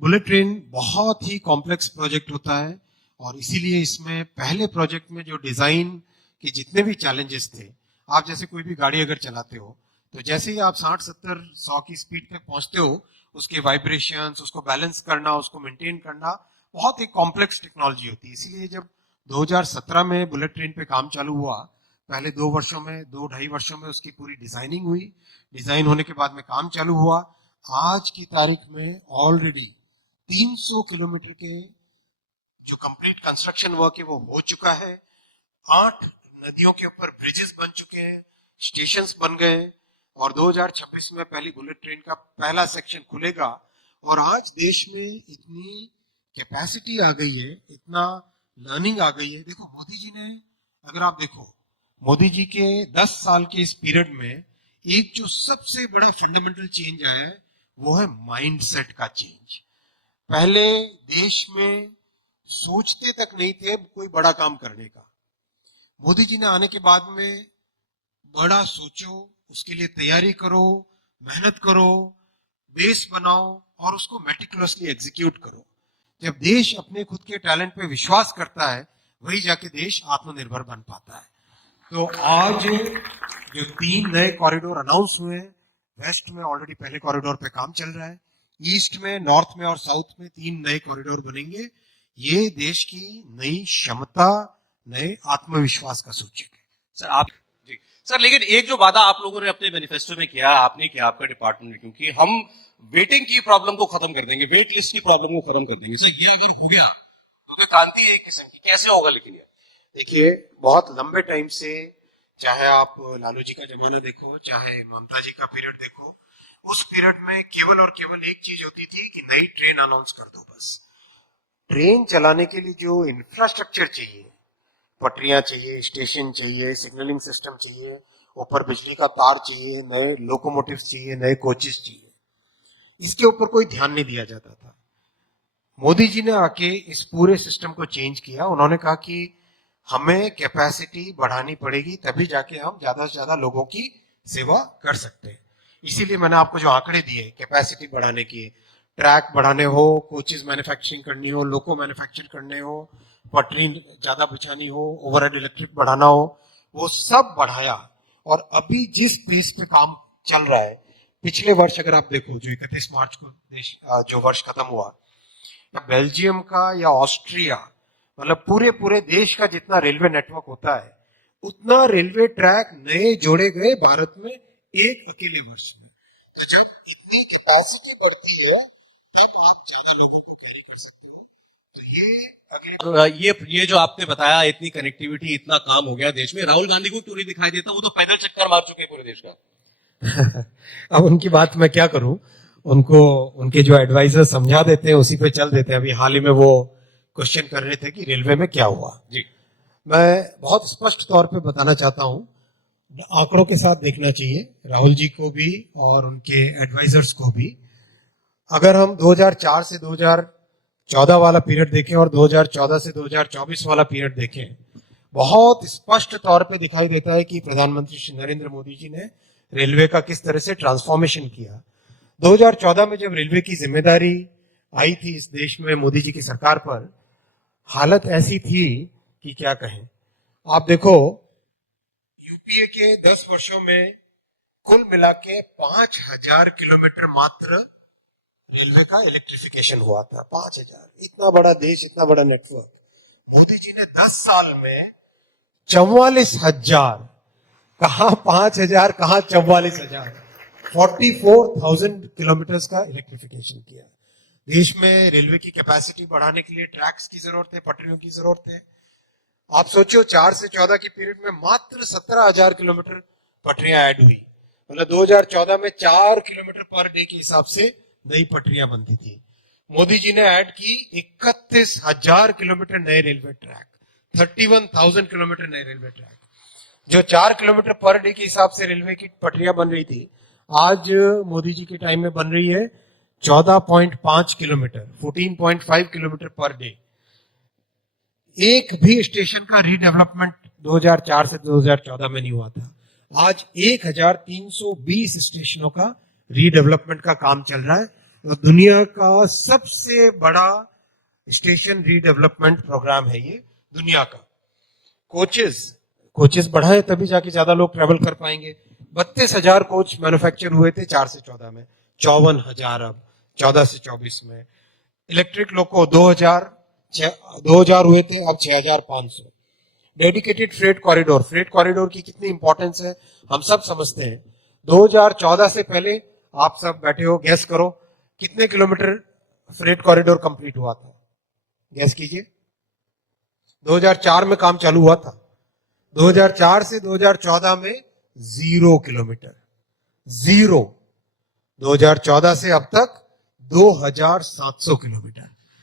Bullet train बहुत ही complex project होता है और इसीलिए इसमें पहले प्रोजेक्ट में जो डिजाइन के जितने भी चैलेंजेस थे, आप जैसे कोई भी गाड़ी अगर चलाते हो तो जैसे ही आप 60 70 100 की स्पीड तक पहुंचते हो, उसके वाइब्रेशंस, उसको बैलेंस करना, उसको मेंटेन करना बहुत ही कॉम्प्लेक्स टेक्नोलॉजी होती है। इसीलिए जब 2017 में बुलेट ट्रेन पे काम चालू हुआ, पहले 2 वर्षों में, 2 ढाई वर्षों में उसकी पूरी डिजाइनिंग हुई। डिजाइन होने के बाद में काम चालू हुआ। आज की तारीख में ऑलरेडी 300 किलोमीटर के जो कंप्लीट कंस्ट्रक्शन वर्क है वो हो चुका है। 8 नदियों के ऊपर ब्रिजेस बन चुके हैं, स्टेशंस बन गए और 2026 में पहली बुलेट ट्रेन का पहला सेक्शन खुलेगा। और आज देश में इतनी कैपेसिटी आ गई है, इतना लर्निंग आ गई है। देखो मोदी जी ने, अगर आप देखो मोदी जी के 10 साल के इस पीरियड में एक जो सबसे बड़ा फंडामेंटल चेंज आया है वो है माइंडसेट का चेंज। पहले देश में सोचते तक नहीं थे कोई बड़ा काम करने का। मोदी जी ने आने के बाद में बड़ा सोचो, उसके लिए तैयारी करो, मेहनत करो, बेस बनाओ और उसको मेटिकुलसली एग्जीक्यूट करो। जब देश अपने खुद के टैलेंट पे विश्वास करता है, वही जाके देश आत्मनिर्भर बन पाता है। तो आज जो 3 नए कॉरिडोर अनाउंस हुए हैं, वेस्ट में ऑलरेडी पहले कॉरिडोर पे काम चल रहा है, ईस्ट में, नॉर्थ में और साउथ में 3 नए कॉरिडोर बनेंगे। ये देश की नई क्षमता, नए आत्मविश्वास का सूचक है। सर आप जी सर, लेकिन एक जो वादा आप लोगों ने अपने मैनिफेस्टो में किया, आपने किया, आपका डिपार्टमेंट में, क्योंकि हम वेटिंग की प्रॉब्लम को खत्म कर देंगे, वेट लिस्ट की प्रॉब्लम को खत्म कर देंगे। ये अगर हो गया तो क्रांति है एक किस्म की। कैसे होगा लेकिन ये? देखिए, बहुत लंबे टाइम से, चाहे आप लालू जी का जमाना देखो, चाहे ममता जी का पीरियड देखो, उस पीरियड में केवल और केवल एक चीज होती थी कि नई ट्रेन अनाउंस कर दो। बस ट्रेन चलाने के लिए जो इंफ्रास्ट्रक्चर चाहिए, पटरियां चाहिए, स्टेशन चाहिए, सिग्नलिंग सिस्टम चाहिए, ऊपर बिजली का तार चाहिए, नए लोकोमोटिव चाहिए, नए कोचेस चाहिए, इसके ऊपर कोई ध्यान नहीं दिया जाता था। मोदी जी ने आके इस पूरे सिस्टम को चेंज किया। उन्होंने कहा कि हमें कैपेसिटी बढ़ानी पड़ेगी, तभी जाके हम ज्यादा से ज्यादा लोगों की सेवा कर सकते हैं। इसीलिए मैंने आपको जो आंकड़े दिए कैपेसिटी बढ़ाने की, ट्रैक बढ़ाने हो, कोचेस मैन्युफैक्चरिंग करनी हो, लोको मैन्युफैक्चर करने हो, पटरी ज्यादा बिछानी हो, ओवरहेड इलेक्ट्रिक बढ़ाना हो, वो सब बढ़ाया। और अभी जिस पेस पे काम चल रहा है, पिछले वर्ष अगर आप देखो, जो 31 मार्च को देश जो वर्ष खत्म हुआ, या बेल्जियम का या ऑस्ट्रिया, मतलब पूरे पूरे देश का जितना रेलवे नेटवर्क होता है, उतना रेलवे ट्रैक नए जोड़े गए भारत में एक अकेले वर्ष में। तो जब इतनी कैपेसिटी बढ़ती है, तब आप ज्यादा लोगों को कैरी कर सकते हो। तो ये जो आपने बताया, इतनी कनेक्टिविटी, इतना काम हो गया देश में, राहुल गांधी को क्यों नहीं दिखाई देता? वो तो पैदल चक्कर मार चुके हैं पूरे देश का। अब उनकी बात मैं क्या करूं, उनको उनके जो एडवाइजर समझा देते हैं, उसी पे चल देते हैं। अभी हाल ही में वो क्वेश्चन कर रहे थे कि रेलवे में क्या हुआ। जी, मैं बहुत स्पष्ट तौर पे बताना चाहता हूं, आंकड़ों के साथ देखना चाहिए राहुल जी को भी और उनके एडवाइजर्स को भी। अगर हम 2004 से 2014 वाला पीरियड देखें और 2014 से 2024 वाला पीरियड देखें, बहुत स्पष्ट तौर पे दिखाई देता है कि प्रधानमंत्री श्री नरेंद्र मोदी जी ने रेलवे का किस तरह से ट्रांसफॉर्मेशन किया। 2014 में जब रेलवे की जिम्मेदारी आई थी इस देश में मोदी जी की सरकार पर, हालत ऐसी थी कि क्या कहें। आप देखो, यूपीए के 10 वर्षों में कुल मिला के 5000 किलोमीटर मात्र रेलवे का इलेक्ट्रिफिकेशन हुआ था। 5000, इतना बड़ा देश, इतना बड़ा नेटवर्क। मोदी जी ने 10 साल में 44,000, कहां 5,000, कहां 44,000, 44,000 किलोमीटर का इलेक्ट्रिफिकेशन किया। देश में रेलवे की कैपेसिटी बढ़ाने के लिए ट्रैक्स की जरूरत है, पटरियों की जरूरत है। आप सोचो, 4 से 14 के पीरियड में मात्र 17,000 किलोमीटर पटरियां ऐड हुई। मतलब 2014 में 4 किलोमीटर पर डे के हिसाब से नई पटरियां बनती थी। मोदी जी ने ऐड की 31,000 किलोमीटर नए रेलवे ट्रैक, 31,000 किलोमीटर नए रेलवे ट्रैक। जो 4 किलोमीटर पर डे के हिसाब से रेलवे की पटरियां बन रही थी, आज मोदी जी के टाइम में बन रही है 14.5 किलोमीटर, 14.5 किलोमीटर पर डे। एक भी स्टेशन का रीडेवलपमेंट 2004 से 2014 में नहीं हुआ था। आज 1320 स्टेशनों का रीडेवलपमेंट का काम चल रहा है। दुनिया का सबसे बड़ा स्टेशन रीडेवलपमेंट प्रोग्राम है ये दुनिया का। कोचेस बढ़ाए तभी जाके ज्यादा लोग ट्रेवल कर पाएंगे। 32,000 कोच मैन्युफैक्चर हुए थे 4 से 14 में, 54,000 अब 14 से 24 में। इलेक्ट्रिक लोको 2000 हुए थे, अब 6,500। डेडिकेटेड फ्रेट कॉरिडोर की कितनी इंपॉर्टेंस है हम सब समझते हैं। 2014 से पहले आप सब बैठे हो, गैस करो कितने किलोमीटर फ्रेट कॉरिडोर कंप्लीट हुआ था, गैस कीजिए। 2004 में काम चालू हुआ था, 2004 से 2014 में 0 किलोमीटर, 0। 2014 से अब तक 2,700 किलोमीटर।